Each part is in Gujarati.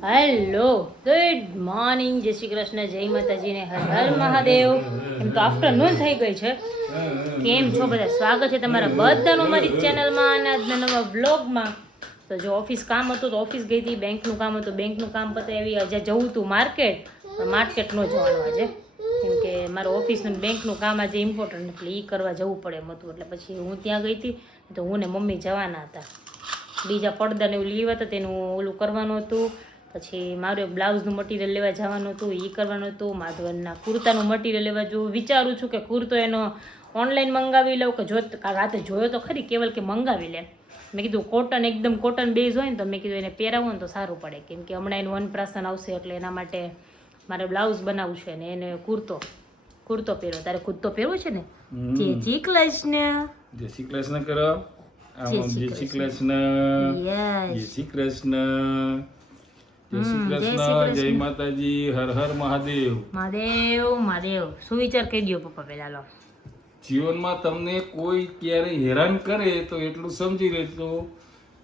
હેલો, ગુડ મોર્નિંગ, જય શ્રી કૃષ્ણ, જય માતાજી ને હર હર મહાદેવ. એમ તો આફ્ટરનૂન થઈ ગઈ છે. કેમ છો બધા? સ્વાગત છે તમારા બધાનું અમારી ચેનલમાં અને આજના નવા બ્લોગમાં. તો જો ઓફિસ કામ હતું તો ઓફિસ ગઈ હતી, બેંકનું કામ હતું બેંકનું કામ પતાવી, આજે જવું હતું માર્કેટ, પણ માર્કેટ ન જવાનું આજે, કેમ કે મારું ઓફિસનું બેંકનું કામ આજે ઇમ્પોર્ટન્ટ એટલે એ કરવા જવું પડે એમ હતું. એટલે પછી હું ત્યાં ગઈ હતી તો હું ને મમ્મી જવાના હતા. બીજા પડદાને એવું લેવા હતા તેનું ઓલું કરવાનું હતું. પછી મારું એક બ્લાઉઝનું મટીરિયલ લેવા જવાનું હતું, એ કરવાનું હતું. માધવનના કુર્તાનું મટીરિયલ લેવા જવું વિચારું છું કે કુર્તો એનો ઓનલાઈન મંગાવી લઉં કે જો રાતે જોયો તો ખરી કેવલ કે મંગાવી લે. મેં કીધું કોટન એકદમ કોટન બેઝ હોય ને તો મેં કીધું એને પહેરાવું ને તો સારું પડે, કેમ કે હમણાં એનું વનપ્રાશન આવશે એટલે એના માટે મારે બ્લાઉઝ બનાવવું છે ને એને કુર્તો પહેરો. તારે કુર્તો પહેરવો છે ને? જય શ્રી કૃષ્ણ. જય શ્રી કૃષ્ણ કરો. જય શ્રી કૃષ્ણ. જય શ્રી કૃષ્ણ. જય શ્રી કૃષ્ણ. જય માતાજી. હર હર મહાદેવ. મહાદેવ મહાદેવ. શું વિચાર કહી દો પપ્પા પેલા લો. જીવનમાં તમને કોઈ ક્યારે હેરાન કરે તો એટલું સમજી લેજો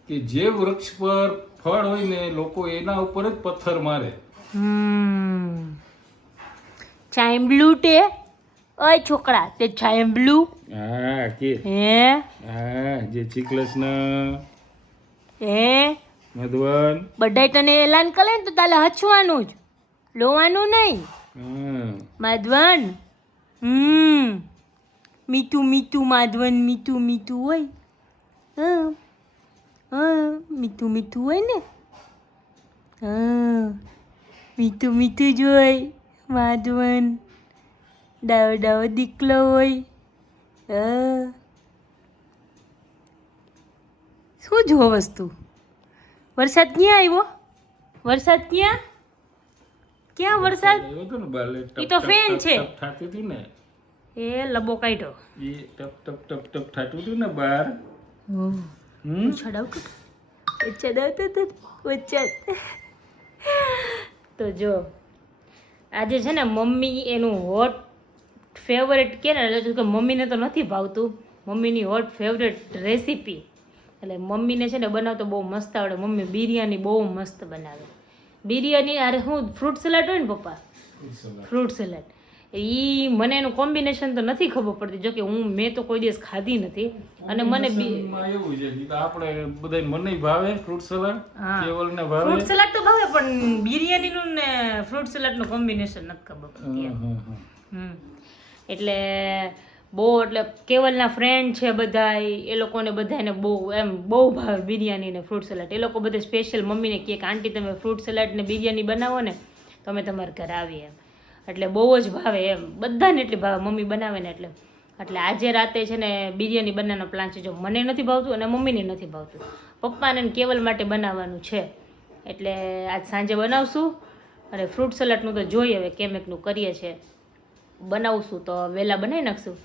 કે જે વૃક્ષ પર ફળ હોય ને લોકો એના ઉપર જ પથ્થર મારે. છાંયબલું તે ઓય છોકરા તે છાંયબલું. હા કે હે હા. જય શ્રી કૃષ્ણ. હે મધવન. બધાય તને એલાન કરે ને તો તાલે હચવાનું જ, લોવાનું નહીં. હા માધવન. મીઠું મીઠું માધવન મીઠું મીઠું હોય. હા હા મીઠું મીઠું હોય ને. હા મીઠું મીઠું જ હોય માધવન. ડાવો ડાવો દીકલો હોય. હા શું જુઓ વસ્તુ? વરસાદ ક્યાં આવ્યો? વરસાદ ક્યાં ક્યાં વરસાદ? આવ્યો હતો ને બાલે ઈ તો ફેન છે. ટપ થાતું હતું ને એ લબો કાઢ્યો. એ ટપ ટપ ટપ ટપ થાતું હતું ને બહાર. છડાવતો તો જો આજે છે ને મમ્મી એનું હોટ ફેવરેટ કે ને, કે મમ્મીને તો નથી ભાવતું, મમ્મીની હોટ ફેવરેટ રેસીપી એટલે મમ્મીને છે ને બનાવતો બહુ મસ્ત આવડે. મમ્મી બિરયાની બહુ મસ્ત બનાવે. બિરયાની અરે હું ફ્રૂટ સલાડ હોય ને પપ્પા, ફ્રૂટ સલાડ એ મને એનું કોમ્બિનેશન તો નથી ખબર પડતી, જો કે મેં તો કોઈ દિવસ ખાધી નથી. અને મને એવું છે કે આપણે બધાય મને ભાવે ફ્રૂટ સલાડ, કેવલને ભાવે ફ્રૂટ સલાડ તો ભાવે, પણ બિરયાનીનું ને ફ્રૂટ સલાડનું કોમ્બિનેશન નથી ખબર પડતી. એટલે બહુ એટલે કેવલના ફ્રેન્ડ છે બધા, એ લોકોને બધાને બહુ એમ બહુ ભાવે બિરયાની ને ફ્રૂટ સલાડ. એ લોકો બધા સ્પેશિયલ મમ્મીને કહે કે આંટી તમે ફ્રૂટ સલાડ ને બિરયાની બનાવો ને તો અમે તમારા ઘરે આવીએ એમ. એટલે બહુ જ ભાવે એમ બધાને, એટલી ભાવે મમ્મી બનાવે ને એટલે. એટલે આજે રાતે છે ને બિરયાની બનાવવાનો પ્લાન છે. જો મને નથી ભાવતું અને મમ્મીને નથી ભાવતું, પપ્પાને કેવલ માટે બનાવવાનું છે. એટલે આજ સાંજે બનાવશું. અને ફ્રૂટ સલાડનું તો જોઈએ હવે કેમ એકનું કરીએ છીએ, બનાવશું તો વહેલા બનાવી નાખશું.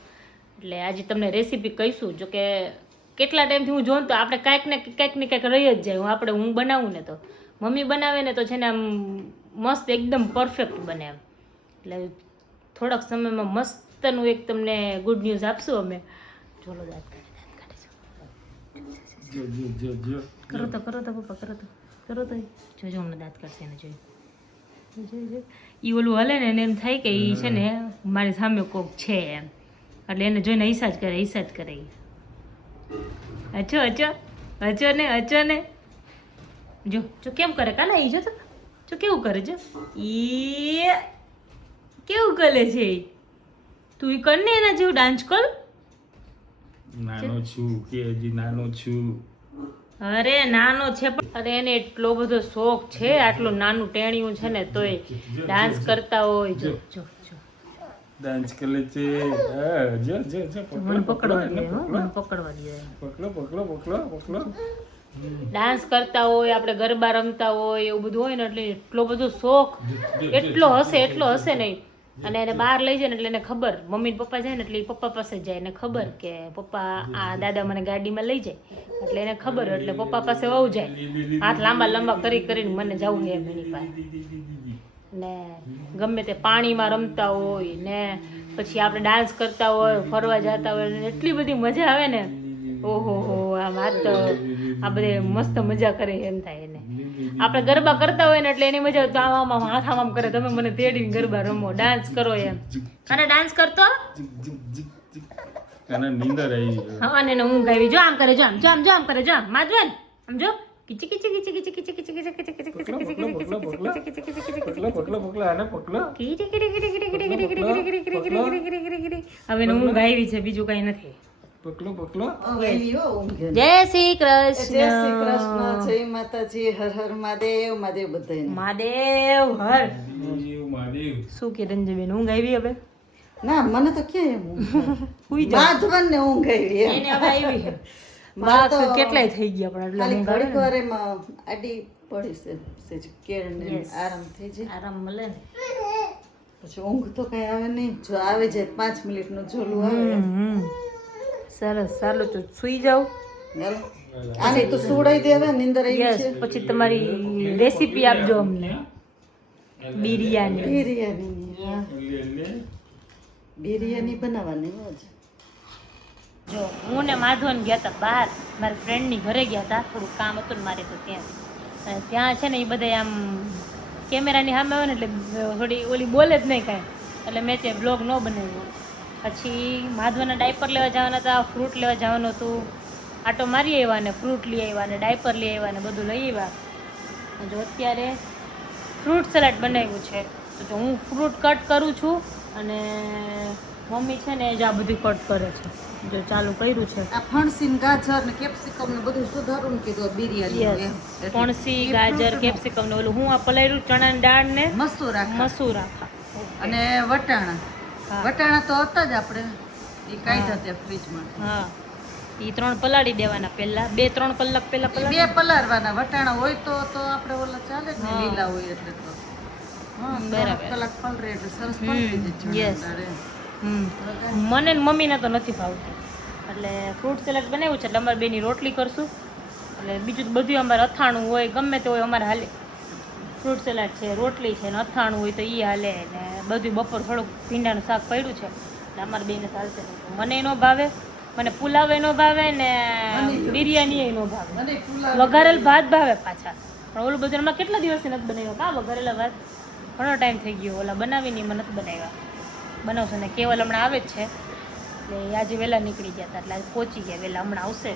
એટલે આજે તમને રેસીપી કહીશું. જો કે કેટલા ટાઈમથી હું જોઉં તો આપણે કાંઈક ને કાંઈક રહી જ જાય. હું બનાવું ને તો મમ્મી બનાવે ને તો છે ને આમ મસ્ત એકદમ પરફેક્ટ બને એમ. એટલે થોડાક સમયમાં મસ્તનું એક તમને ગુડ ન્યૂઝ આપશું અમે. ચોલો દાંત કાઢે. કરો તો પપ્પા, કરો તો જોજો હમણાં દાંત કાઢશે એને જોઈ. એ ઓલું હલે ને એને એમ થાય કે એ છે ને મારી સામે કોક છે એમ, એટલે એને જોઈને હિસાજ કરે. અચો ને જો કેમ કરે કાલા, એ જો કેવું કરે છે, એ કેવું કરે છે. તું એ કર ને એના જેવું ડાન્સ કર. નાનો છું કે હજી નાનો છું. અરે નાનો છે પણ અરે એને એટલો બધો શોખ છે, આટલું નાનું ટેણિયું છે ને તોય ડાન્સ કરતા હોય. જો ડાન્સ કરે છે. મને પકડવા દે. પકડો. ડાન્સ કરતા હોય, આપણે ગરબા રમતા હોય, એવું બધું હોય ને એટલે એટલો બધો શોખ, એટલો હશે નહીં. અને એને બહાર લઈ જાય ને એટલે એને ખબર, મમ્મી પપ્પા જાય ને એટલે પપ્પા પાસે જાય, એને ખબર કે પપ્પા આ દાદા મને ગાડીમાં લઈ જાય એટલે એને ખબર, એટલે પપ્પા પાસે વહુ જાય, હાથ લાંબા કરીને મને જવું એમ એની પાસે. ને ગમે તે પાણીમાં રમતા હોય ને પછી આપણે ડાન્સ કરતા હોય, ફરવા જતા હોય, એટલી બધી મજા આવે ને. ઓહો આ વાત તો આ બધે મસ્ત મજા કરે એમ થાય એને. આપણે ગરબા કરતા હોય ને એટલે એની મજા આવે. તો આમ હાથ આમ કરે, તમે મને તેડીને ગરબા રમો, ડાન્સ કરો એમ. અને ડાન્સ કરતો અને નીંદર આવી ગઈ. હા, ને ઊંઘ આવી. જો આમ કરે, જો આમ, જો આમ, જો આમ કરે, જો આમ માધવન, આમ જો કિચી કિચી કિચી કિચી કિચી કિચી કિચી કિચી કિચી કિચી કિચી કિચી પકલો આને પકલો. હવે ઊંઘ આવી છે, બીજું કઈ નથી. પકલો પકલો. જય શ્રી કૃષ્ણ. જય શ્રી કૃષ્ણ, જય માતાજી, હર હર મહાદેવ. મહાદેવ બધાયને. મહાદેવ હર. મહાદેવ. શું કે રંજબેન, ઊંઘ આવી હવે? ના, મને તો ક્યાં એમ ઊંઘ હુઈ જાઓ. માધવન ને ઊંઘ આવી એમ. એને હવે આવી છે. મારે તો કેટલાય થઈ ગયા પણ એટલે ખાલી ઊંઘ આવે ઘડીક ને. વાર એમાં આડી પડી છે સેજ કેળ ને Yes. આરામ થઈ જાય. આરામ મળે ને. પછી ઊંઘ તો કઈ આવે નહીં. જો આવે જાય 5 મિનિટનું ઝોલું આવે. સરસ, ચાલો તો સુઈ જાઓ. હાલો. આને તો સુવડાવી દેવે, નીંદર આવી યસ, છે. પછી તમારી રેસીપી આપજો અમને. બિરયાની. બિરયાની. હા, લે. બિરયાની બનાવવાની હોય. જો હું ને માધવન ગયા હતા બહાર, મારા ફ્રેન્ડની ઘરે ગયા હતા, થોડું કામ હતું ને મારે તો ત્યાં. અને ત્યાં છે ને એ બધા આમ કેમેરાની સામે આવે ને એટલે થોડી ઓલી બોલે જ નહીં કાંઈ, એટલે મેં તે બ્લોગ ન બનાવ્યો. પછી માધવના ડાયપર લેવા જવાના હતા, ફ્રૂટ લેવા જવાનું હતું, આટો મારી આવ્યા ને ફ્રૂટ લઈ આવ્યા ને ડાયપર લઈ આવ્યા ને બધું લઈ આવ્યા. જો અત્યારે ફ્રૂટ સલાડ બનાવ્યું છે, તો જો હું ફ્રૂટ કટ કરું છું અને મમ્મી છે ને એ જ આ બધું કટ કરે છે. જો ચાલુ કર્યું છે. આ ફણસીન ગાજર ને કેપ્સિકમ ને બધું સુધારું ને કીધું બિરયાની યસ, ફણસી ગાજર કેપ્સિકમ ને ઓલું હું આ પલાળ્યું ચણાની દાળ ને મસૂર આખા મસૂર આખા. અને વટાણા. હા. વટાણા તો હતા જ આપણે, એ કાઢ્યા ત્યાં ફ્રીજમાં. હા, એ 3 પલાળી દેવાના પહેલા, 2-3 કલાક પહેલા પલાળી. 2 પલાળવાના. વટાણા હોય તો આપણે ઓલા ચાલે જ ને, હા. લીલા હોય એટલે તો. હા, બરાબર. 3 કલાક પલરે એટલે સરસ પલળી જાય yes. ચણાની દાળ એમ. મને ને મમ્મીને તો નથી ભાવતું, એટલે ફ્રૂટ સલાડ બનાવ્યું છે એટલે અમારે બેની રોટલી કરશું. એટલે બીજું તો બધું અમારે અથાણું હોય, ગમે તે હોય અમારે હાલે. ફ્રૂટ સલાડ છે, રોટલી છે ને અથાણું હોય તો એ હાલે, ને બધું બપોર થોડુંક ભીંડાનું શાક પડ્યું છે એટલે અમારે બેને ચાલશે. મને ન ભાવે, મને પુલાવ ન ભાવે ને બિરયાની ન ભાવે. મને પુલાવ વઘારેલ ભાત ભાવે પાછા, પણ ઓલું બધું હમણાં કેટલા દિવસથી નથી બનાવ્યો. કાં વઘારેલા ભાત ઘણો ટાઈમ થઈ ગયો, ઓલા બનાવીને એમાં નથી બનાવ્યા. બનાવશો ને કેવલ હમણાં આવે જ છે, એટલે આજે વહેલા નીકળી ગયા હતા એટલે આજે પહોંચી ગયા વહેલા, હમણાં આવશે.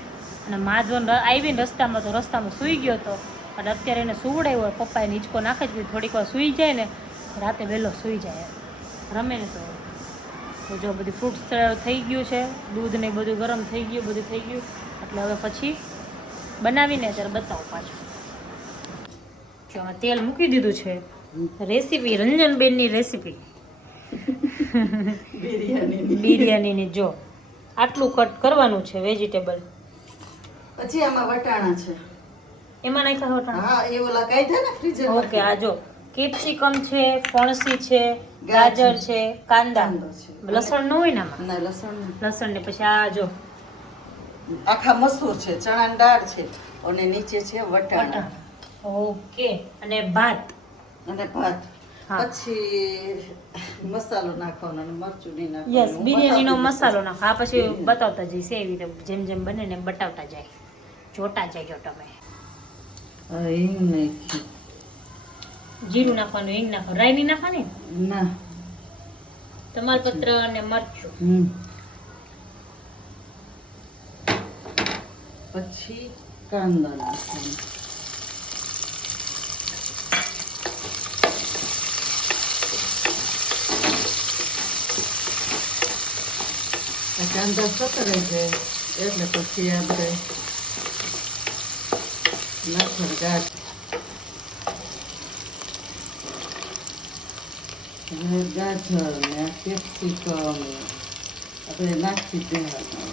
અને માધવન આવીને રસ્તામાં સૂઈ ગયો હતો, અને અત્યારે એને સુવડાવ્યો, પપ્પાએ નીચકો નાખે જ થોડીક વાર સૂઈ જાય ને, રાતે વહેલો સૂઈ જાય, રમે ને. તો જો બધી ફ્રૂટ્સ થઈ ગયું છે, દૂધ ને બધું ગરમ થઈ ગયું, બધું થઈ ગયું, એટલે હવે પછી બનાવીને ત્યારે બતાવું પાછું. જો આમાં તેલ મૂકી દીધું છે. રેસીપી રંજનબેનની રેસીપી બિરયાનીની. જો આટલું કટ કરવાનું છે વેજીટેબલ. પછી આમાં વટાણા છે. એમાં નાખ્યા વટાણા? હા, એ ઓલા કાઢ્યા ને ફ્રીઝરમાં. ઓકે, આ જો કેપ્સિકમ છે, ફણસી છે, ગાજર છે, કાંદા, કાંદો છે. લસણ ન હોય ને આમાં? ના, લસણ નહીં. લસણ ને પછી આ જો આખા મસૂર છે, ચણાની દાળ છે, અને નીચે છે વટાણા વટાણા. ઓકે, અને ભાત. અને ભાત. હા. પછી મસાલો નાખવાનો અને મરચું નહીં નાખવાનું. યસ, હું બિરયાનીનો બતાવતી મસાલો નાખો. આ પછી બતાવતા જઈશ એવી રીતે, જેમ જેમ બને ને એમ બતાવતા જાય, જોતા જાય તમે. હા, હિંગ નાખી. જીરું નાખવાનું, હિંગ નાખવાનું, રાઈ નહીં નાખવાની, ના. તમાલપત્ર અને મરચું. પછી કાંદા નાખવાના. આ કાંદા સતરે છે એટલે પછી આપણે નાખવાનું ગાજર. હવે ગાજર ને આ કેપ્સિકમ આપણે નાખી દેવાનું.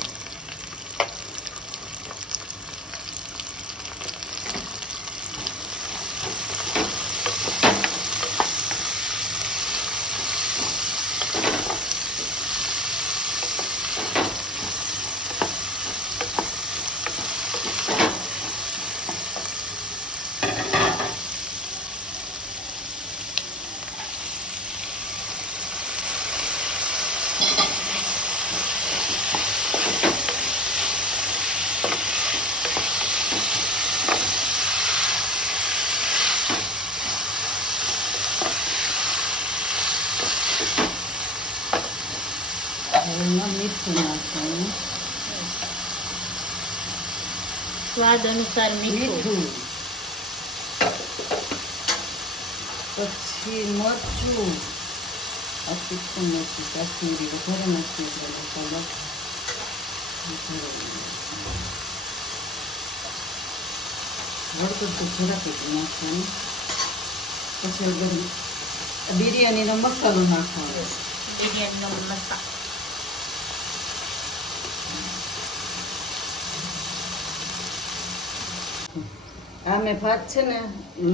એમાં મીઠું નાખવાનું. સ્વાદ અનુસાર મીઠું. પછી મરચું, આ તીખું મરચું કાશ્મીરી વધારે નાખીએ મસાલો. હળદર તો જરાક જ નાખવાનું. પછી બિરયાનીનો મસાલો નાખવાનો. બિરયાનીનો મસાલો. આ મેં ભાત છે ને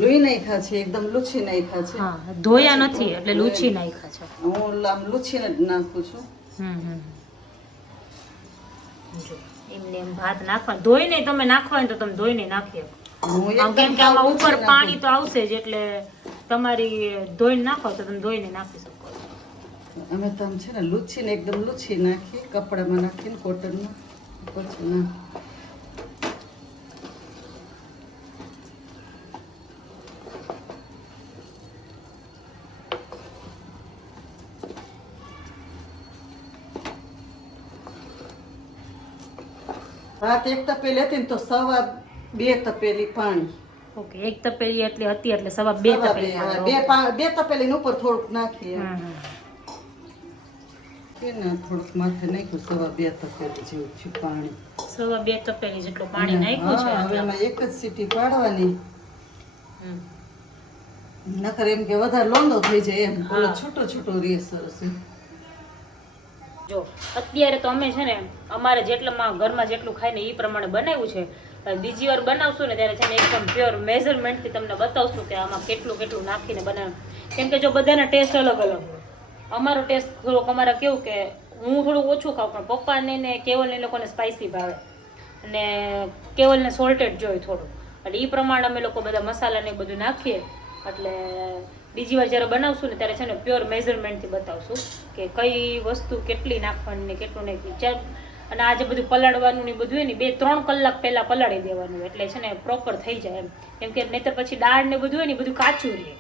લૂઈ નાખ્યા છે, એકદમ લૂછી નાખ્યા છે. હા, ધોયા નથી એટલે લૂછી નાખ્યા છે. હું આમ લૂછીને જ નાખું છું. જો એમને એમ ભાત નાખવા ધોઈને તમે નાખવા હોય તો તમે ધોઈને નાખી શકો. હું કેમ કે એકદમ આમાં ઉપર લૂછી પાણી તો આવશે જ એટલે તમારી ધોઈને નાખો તો તમે ધોઈને નાખી શકો. નાખું. અમે તો આમ છે ને લૂછીને એકદમ લૂછી નાખી, કપડામાં નાખીને કોટનમાં પછી નાખ. ભાત એક તપેલી હતી ને તો 2 તપેલી પાણી. ઓકે, એક તપેલી એટલે હતી એટલે સવા 2 તપેલી. બે તપેલી ઉપર થોડુંક નાખીએ. થોડુંક માથે નાખ્યું, સવા 2 તપેલી જેવું છે પાણી. સવા 2 તપેલી જેટલું પાણી નાખ્યું છે. હવે એમાં એક જ સીટી પાડવાની. નકર એમ કે વધારે લોંદો થઈ જાય એમ, ઓલો છૂટો છૂટો રહે સરસ. જો અત્યારે તો અમે છે ને અમારે જેટલામાં ઘરમાં જેટલું ખાય ને એ પ્રમાણે બનાવ્યું છે. બીજી વાર બનાવશું ને ત્યારે છે ને એકદમ પ્યોર મેઝરમેન્ટથી તમને બતાવશું કે આમાં કેટલું કેટલું નાખીને બનાવ્યું. કેમ કે જો બધાના ટેસ્ટ અલગ અલગ હોય. અમારો ટેસ્ટ થોડોક અમારા કેવું કે હું થોડું ઓછું ખાઉં, પણ પપ્પાને ને કેવલને એ લોકોને સ્પાઇસી ભાવે અને કેવલને સોલ્ટેડ જોઈએ થોડું. એટલે એ પ્રમાણે અમે લોકો બધા મસાલા ને બધું નાખીએ. એટલે બીજી વાર જ્યારે બનાવશું ને ત્યારે છે ને પ્યોર મેઝરમેન્ટથી બતાવશું કે કઈ વસ્તુ કેટલી નાખવાની ને કેટલું નહીં. અને આજે બધું પલાળવાનું ને બધું હોય ને 2-3 કલાક પહેલાં પલાળી દેવાનું એટલે છે ને પ્રોપર થઈ જાય એમ. કેમ કે નહીંતર પછી દાળ ને બધું હોય ને બધું કાચું રહે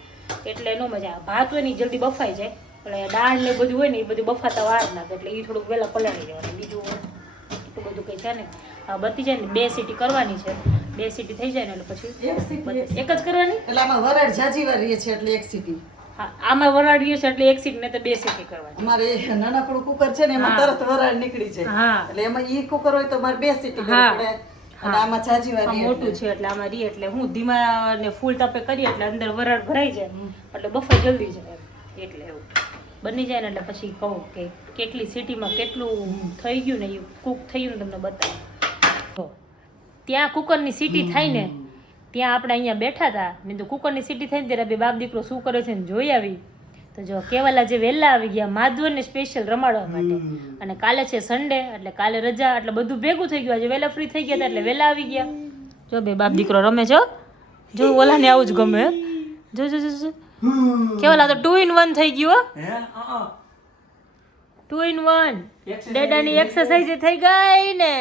એટલે ન મજા આવે. ભાત હોય ને જલ્દી બફાઈ જાય, એટલે દાળ ને બધું હોય ને એ બધું બફાતા વાર નાખે એટલે એ થોડુંક વહેલા પલાળી દેવાનું. બીજું એટલું બધું કંઈ છે ને બતી જાય ને 2 સીટી કરવાની છે. 2 સીટી થઈ જાય ને એટલે પછી એક જ કરવાની. એટલે આમાં વરાળ જાજી વાર રહે છે એટલે 1 સીટી. હા, આમાં વરાળ રહ્યો છે એટલે 1 સીટી ને તો 2 સીટી કરવાની. અમારે નાનકડું કુકર છે ને એમાં તરત વરાળ નીકળી જાય. એટલે એમાં ઈ કુકર હોય તો મારે 2 સીટી કરવી પડે. અને આમાં જાજી વાર મોટું છે એટલે આમાં રહી એટલે હું ધીમા ને ફૂલ તાપે કરીએ એટલે અંદર વરાળ ભરાઈ જાય એટલે બફાઈ જલ્દી જાય એટલે એવું બની જાય ને એટલે પછી કહું કે કેટલી સીટીમાં કેટલું થઈ ગયું ને એ કૂક થયું ને તમને બતાવું. ત્યાં કુકરની સીટી થાય ને ત્યાં આપણે અહીંયા બેઠા હતા ને તો કુકરની સીટી થઈને ત્યારે બે બાપ દીકરો શું કરે છે ને જોઈ આવી તો જો કેવલ આજે વહેલા આવી ગયા માધવનને સ્પેશિયલ રમાડવા માટે. અને કાલે છે સન્ડે એટલે કાલે રજા એટલે બધું ભેગું થઈ ગયું. આજે વહેલા ફ્રી થઈ ગયા હતા એટલે વહેલા આવી ગયા. જો બે બાપ દીકરો રમે છો. જો ઓલાને આવું જ ગમે. જો જો જો કેવલ આ તો 2 in 1 થઈ ગયું. 2 in 1 ડેડાની એક્સરસાઇઝ થઈ ગઈ ને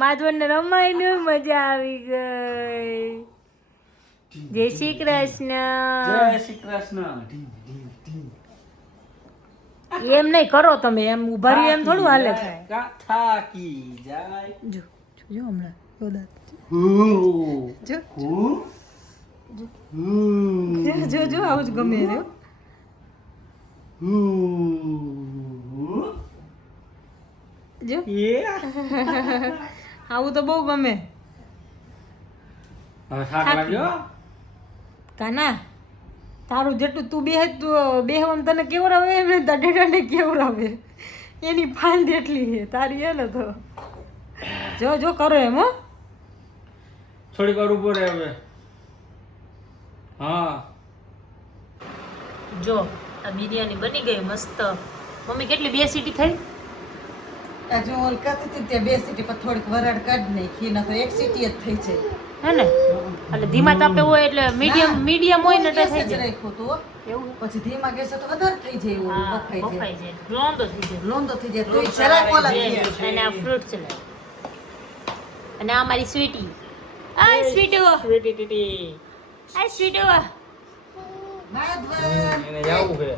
માધવનને રમાઈને મજા આવી ગઈ. જય શ્રી કૃષ્ણ. જય શ્રી કૃષ્ણ. એમ નહીં કરો તમે, એમ ઉભા રહ્યો એમ થોડું હાલે. થાકી જાય. જો જો હમણાં જો જો જો આવું જ ગમે રહ્યો. જો આવું તો બહુ ગમે. થાક લાગ્યો કાના તારું જેટલું તું બેહવામાં તને કેવડાવે એમ ને ડેડાને કેવડાવે એની ફાંદ એટલી છે તારી હે ને તો જો જો કરો એમ. હો થોડીક વાર ઉભો રહે હવે. હા જો આ બિરયાની બની ગઈ મસ્ત. મમ્મી કેટલી 2 સીટી થઈ? જો ઓલ કાતી હતી ત્યાં 2 સીટી પર થોડીક વરાળ કાઢી નાખી ન તો 1 સીટી જ થઈ જાય હે ને. એટલે ધીમા તાપે હોય એટલે મીડિયમ હોય ને એટલે થઈ જાય. રાખ્યું તો એવું પછી ધીમા ગેસે તો વધારે થઈ જાય એવું બફાઈ જાય. લોંદો થઈ જાય. લોંદો થઈ જાય તો જરાક ઓલા અને આ ફ્રૂટ છે અને આ મારી સ્વીટી. આ સ્વીટો સ્વીટી ટીટી આ સ્વીટો માધવન એને જાવું છે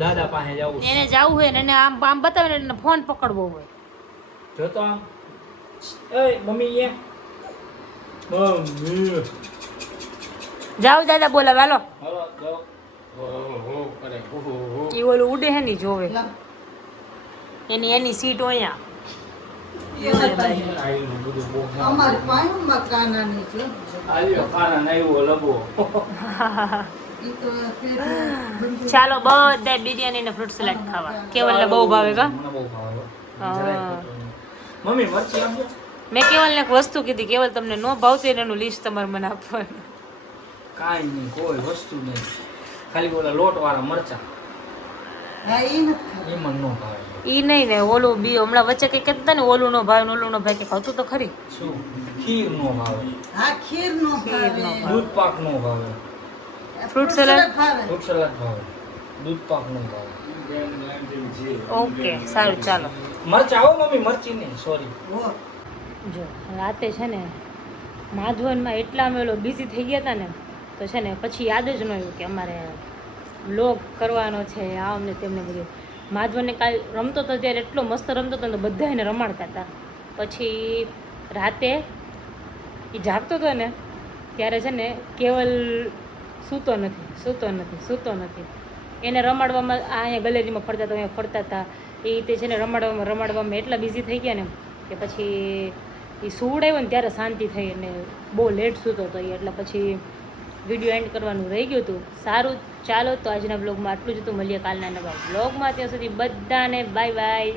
દાદા પાસે જાવું છે. એને જાવું હોય ને એને આમ આમ બતાવે ને એને ફોન પકડવો હોય જો તો આમ એ મમ્મી મમ્મી જાઓ દાદા બોલા વાલો હાલો જાઓ હો કરે હો ઈ ઓલું ઉડે હે ની જોવે લા. એની સીટ અહીંયા આવીને બધું બહુ અમારી પાયુમાં કાનાની છે આવ્યો ખાના નાયો લબો ઈ તો પેટમાં ચાલો બધા બિરયાની ને ફ્રૂટ સલાડ ખાવા કેવલને બહુ ભાવે કા મને બહુ ભાવે હા. જરાય ખોટું નહીં. મમ્મી મરચી આપજો મેં કેવલને એક વસ્તુ કીધી કેવલ તમને ન ભાવતી એનું લિસ્ટ તમારે મને આપવાનું કાંઈ નહીં કોઈ વસ્તુ નહીં ખાલી ઓલા લોટ વાળા મરચા હા ઈ નથી ખાતી. એ મને ન ભાવે ઈ નહીં ને ઓલું બી હમણાં વચ્ચે કઈ કહેતા ને ઓલું નો ભાવે ને ઓલું નો ભાવે કે ખાતું તો ખરી શું ખીર નો ભાવે હા ખીર નો ભાવે દૂધ પાક નો ભાવે ફ્રૂટ સલાડ ભાવે ફ્રૂટ સલાડ ભાવે દૂધ પાક નો ભાવે ઓકે સારું ચાલો મરચા આવો મમ્મી મરચી નહીં સોરી હો. જો રાતે છે ને માધવનમાં એટલા અમે ઓલો બિઝી થઈ ગયા હતા ને તો છે ને પછી યાદ જ ન આવ્યું કે અમારે વ્લોગ કરવાનો છે આમ ને તેમને બધું માધવને કાલ રમતો હતો ત્યારે એટલો મસ્ત રમતો હતો ને બધા એને રમાડતા હતા પછી રાતે એ જાગતો હતો ને ત્યારે છે ને કેવલ સૂતો નથી એને રમાડવામાં આ અહીંયા ગેલેરીમાં ફરતા હતા અહીંયા ફરતા હતા એ રીતે છે ને રમાડવામાં એટલા બિઝી થઈ ગયા ને કે પછી એ સુવડાવ્યો ને ત્યારે શાંતિ થઈ અને બહુ લેટ સૂતો હતો એ એટલે પછી વિડીયો એન્ડ કરવાનું રહી ગયું હતું સારું ચાલો તો આજના બ્લોગમાં આટલું જ હતું મળીએ કાલના નવા બ્લોગમાં ત્યાં સુધી બધાને બાય બાય